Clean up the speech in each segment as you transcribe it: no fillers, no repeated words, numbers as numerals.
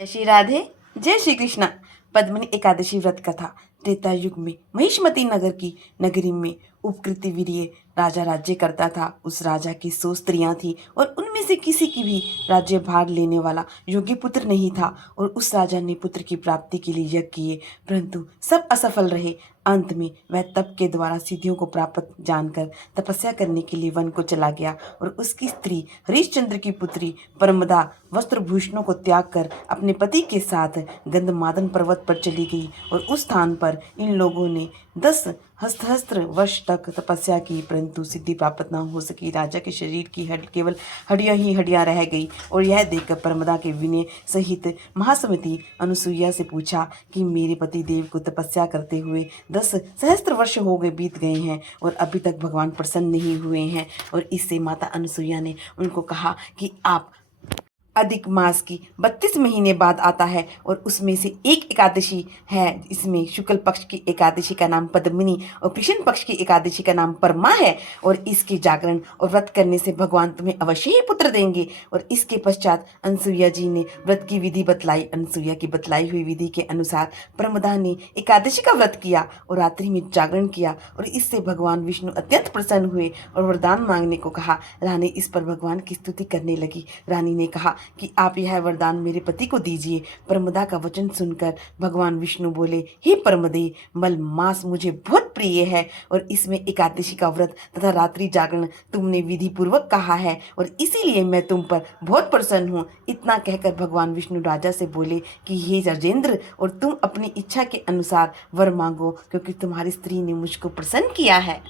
जय श्री राधे। जय श्री कृष्णा। पद्मिनी एकादशी व्रत कथा। त्रेता युग में महिष्मती नगर की नगरी में उपकृति वीर्य राजा राज्य करता था। उस राजा की 100 स्त्रियां थी और उनमें से किसी की भी राज्य भार लेने वाला योग्य पुत्र नहीं था। और उस राजा ने पुत्र की प्राप्ति के लिए यज्ञ किए, परंतु सब असफल रहे। अंत में वह तप के द्वारा सिद्धियों को प्राप्त जानकर तपस्या करने के लिए वन को चला गया। और उसकी स्त्री हरिश्चंद्र की पुत्री परमदा वस्त्रभूषणों को त्याग कर अपने पति के साथ गंधमादन पर्वत पर चली गई। और उस स्थान पर इन लोगों ने 10 सहस्त्र वर्ष तक तपस्या की, परंतु सिद्धि प्राप्त न हो सकी। राजा के शरीर की केवल हड्डियां ही हड्डियां रह गई। और यह देखकर परमदा के विनय सहित महासमिति अनुसुईया से पूछा कि मेरे पति देव को तपस्या करते हुए 10 सहस्त्र वर्ष हो गए बीत गए हैं और अभी तक भगवान प्रसन्न नहीं हुए हैं। और इससे माता अनुसुईया ने उनको कहा कि आप अधिक मास की 32 महीने बाद आता है और उसमें से एक एकादशी है। इसमें शुक्ल पक्ष की एकादशी का नाम पद्मिनी और कृष्ण पक्ष की एकादशी का नाम परमा है। और इसके जागरण और व्रत करने से भगवान तुम्हें अवश्य ही पुत्र देंगे। और इसके पश्चात अनुसुईया जी ने व्रत की विधि बतलाई। अनुसुईया की बतलाई हुई विधि के अनुसार प्रमदा ने एकादशी का व्रत किया और रात्रि में जागरण किया। और इससे भगवान विष्णु अत्यंत प्रसन्न हुए और वरदान मांगने को कहा। रानी इस पर भगवान की स्तुति करने लगी। रानी ने कहा कि आप यह वरदान मेरे पति को दीजिए। प्रमदा का वचन सुनकर भगवान विष्णु बोले, हे प्रमदे, मल मास मुझे बहुत प्रिय है और इसमें एकादशी का व्रत तथा रात्रि जागरण तुमने विधि पूर्वक कहा है और इसीलिए मैं तुम पर बहुत प्रसन्न हूँ। इतना कहकर भगवान विष्णु राजा से बोले कि हे राजेंद्र, और तुम अपनी इच्छा के अनुसार वर मांगो, क्योंकि तुम्हारी स्त्री ने मुझको प्रसन्न किया है।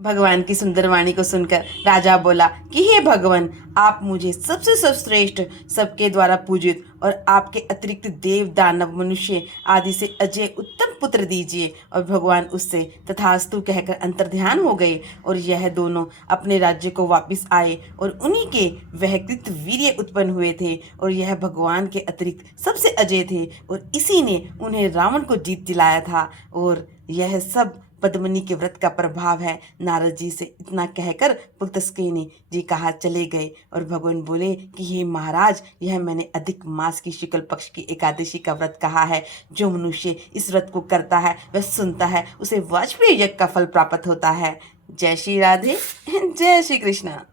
भगवान की सुंदर वाणी को सुनकर राजा बोला कि हे भगवान, आप मुझे सबसे सर्वश्रेष्ठ, सबके द्वारा पूजित और आपके अतिरिक्त देव दानव मनुष्य आदि से अजय उत्तम पुत्र दीजिए। और भगवान उससे तथास्तु कहकर अंतर्ध्यान हो गए। और यह दोनों अपने राज्य को वापस आए और उन्हीं के वह कृत वीर्य उत्पन्न हुए थे। और यह भगवान के अतिरिक्त सबसे अजय थे और इसी ने उन्हें रावण को जीत दिलाया था। और यह सब पद्मिनी के व्रत का प्रभाव है। नारद जी से इतना कहकर पुलत्स्केनी जी कहा चले गए। और भगवान बोले कि हे महाराज, यह मैंने अधिक मास की शुक्ल पक्ष की एकादशी का व्रत कहा है। जो मनुष्य इस व्रत को करता है, वह सुनता है, उसे वाजपेयी यज्ञ का फल प्राप्त होता है। जय श्री राधे। जय श्री कृष्णा।